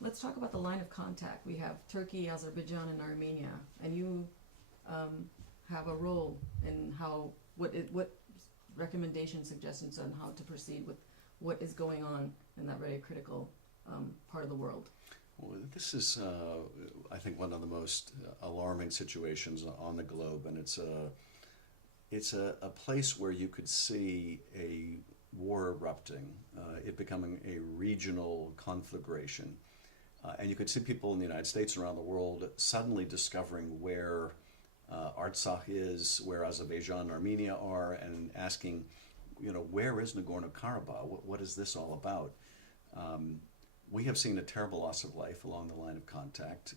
Let's talk about the line of contact. We have Turkey, Azerbaijan, and Armenia, and you have a role in what recommendations, suggestions on how to proceed with what is going on in that very critical part of the world. Well, this is, I think, one of the most alarming situations on the globe, and it's a place where you could see a war erupting, it becoming a regional conflagration, and you could see people in the United States and around the world suddenly discovering where Artsakh is, where Azerbaijan and Armenia are, and asking, where is Nagorno-Karabakh? What is this all about? We have seen a terrible loss of life along the line of contact,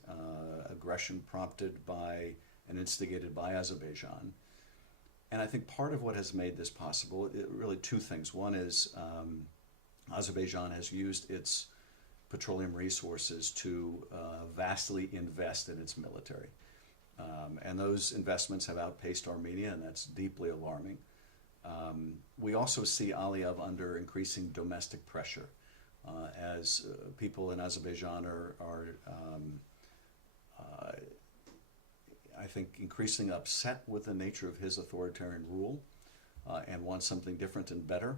aggression prompted by and instigated by Azerbaijan. And I think part of what has made this possible, really two things. One is Azerbaijan has used its petroleum resources to vastly invest in its military. And those investments have outpaced Armenia, and that's deeply alarming. We also see Aliyev under increasing domestic pressure as people in Azerbaijan are I think, increasingly upset with the nature of his authoritarian rule and want something different and better.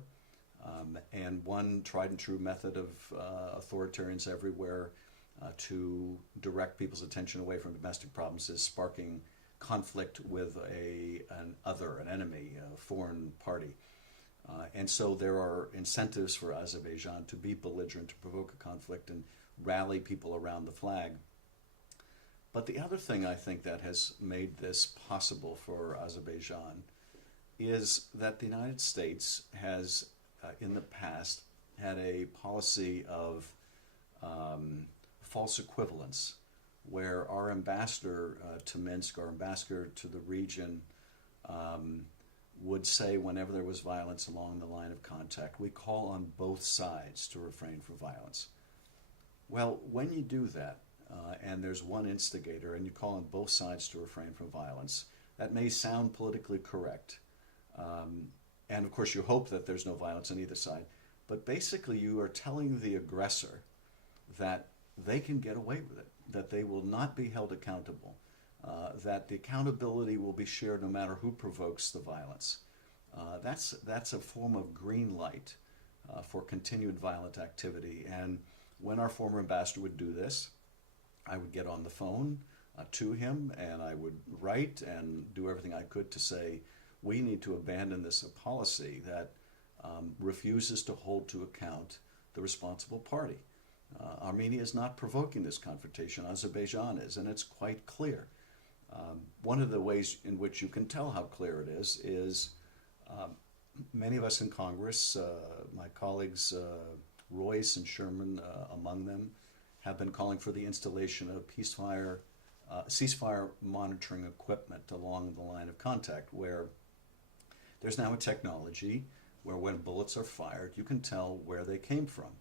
And one tried and true method of authoritarians everywhere to direct people's attention away from domestic problems is sparking conflict with an enemy, a foreign party. And so there are incentives for Azerbaijan to be belligerent, to provoke a conflict and rally people around the flag. But the other thing I think that has made this possible for Azerbaijan is that the United States has, in the past, had a policy of false equivalence, where our ambassador to Minsk, our ambassador to the region, would say whenever there was violence along the line of contact, we call on both sides to refrain from violence. Well, when you do that, and there's one instigator, and you call on both sides to refrain from violence, that may sound politically correct. And of course, you hope that there's no violence on either side. But basically, you are telling the aggressor that they can get away with it, that they will not be held accountable, that the accountability will be shared no matter who provokes the violence. That's a form of green light for continued violent activity. And when our former ambassador would do this, I would get on the phone to him, and I would write and do everything I could to say, we need to abandon this policy that refuses to hold to account the responsible party. Armenia is not provoking this confrontation, Azerbaijan is, and it's quite clear. One of the ways in which you can tell how clear it is many of us in Congress, my colleagues Royce and Sherman among them, have been calling for the installation of ceasefire monitoring equipment along the line of contact, where there's now a technology where when bullets are fired, you can tell where they came from.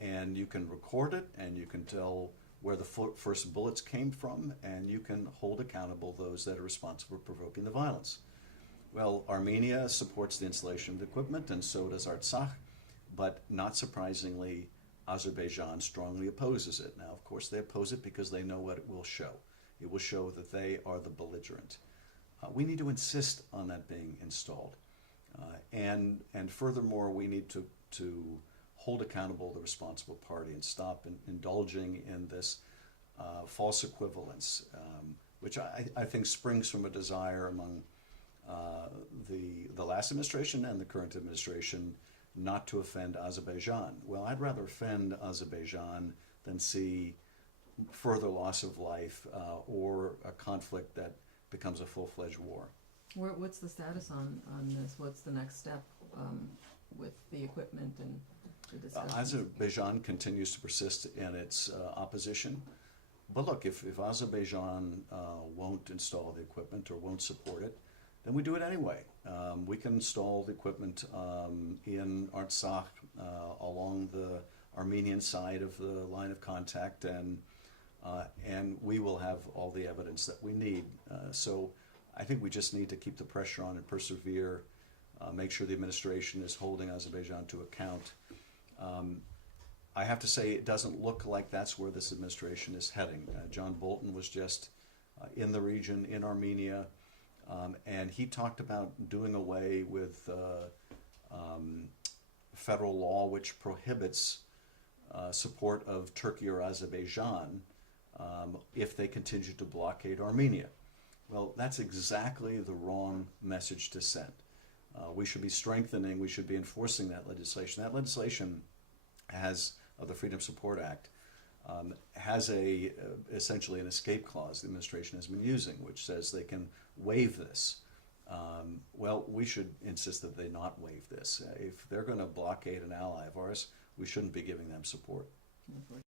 And you can record it, and you can tell where the first bullets came from, and you can hold accountable those that are responsible for provoking the violence. Well, Armenia supports the installation of the equipment, and so does Artsakh, but not surprisingly, Azerbaijan strongly opposes it. Now, of course, they oppose it because they know what it will show. It will show that they are the belligerent. We need to insist on that being installed. And furthermore, we need to hold accountable the responsible party and stop indulging in this false equivalence, which I think springs from a desire among the last administration and the current administration not to offend Azerbaijan. Well, I'd rather offend Azerbaijan than see further loss of life or a conflict that becomes a full-fledged war. What's the status on this? What's the next step with the equipment and the discussions? Azerbaijan continues to persist in its opposition. But look, if Azerbaijan won't install the equipment or won't support it, then we do it anyway. We can install the equipment in Artsakh along the Armenian side of the line of contact, and we will have all the evidence that we need. So I think we just need to keep the pressure on and persevere, make sure the administration is holding Azerbaijan to account. I have to say, it doesn't look like that's where this administration is heading. John Bolton was just in the region, in Armenia, and he talked about doing away with federal law which prohibits support of Turkey or Azerbaijan if they continue to blockade Armenia. Well, that's exactly the wrong message to send. We should be strengthening, we should be enforcing that legislation. That legislation has, of the Freedom Support Act, has essentially an escape clause the administration has been using, which says they can waive this. Well, we should insist that they not waive this. If they're going to blockade an ally of ours, we shouldn't be giving them support.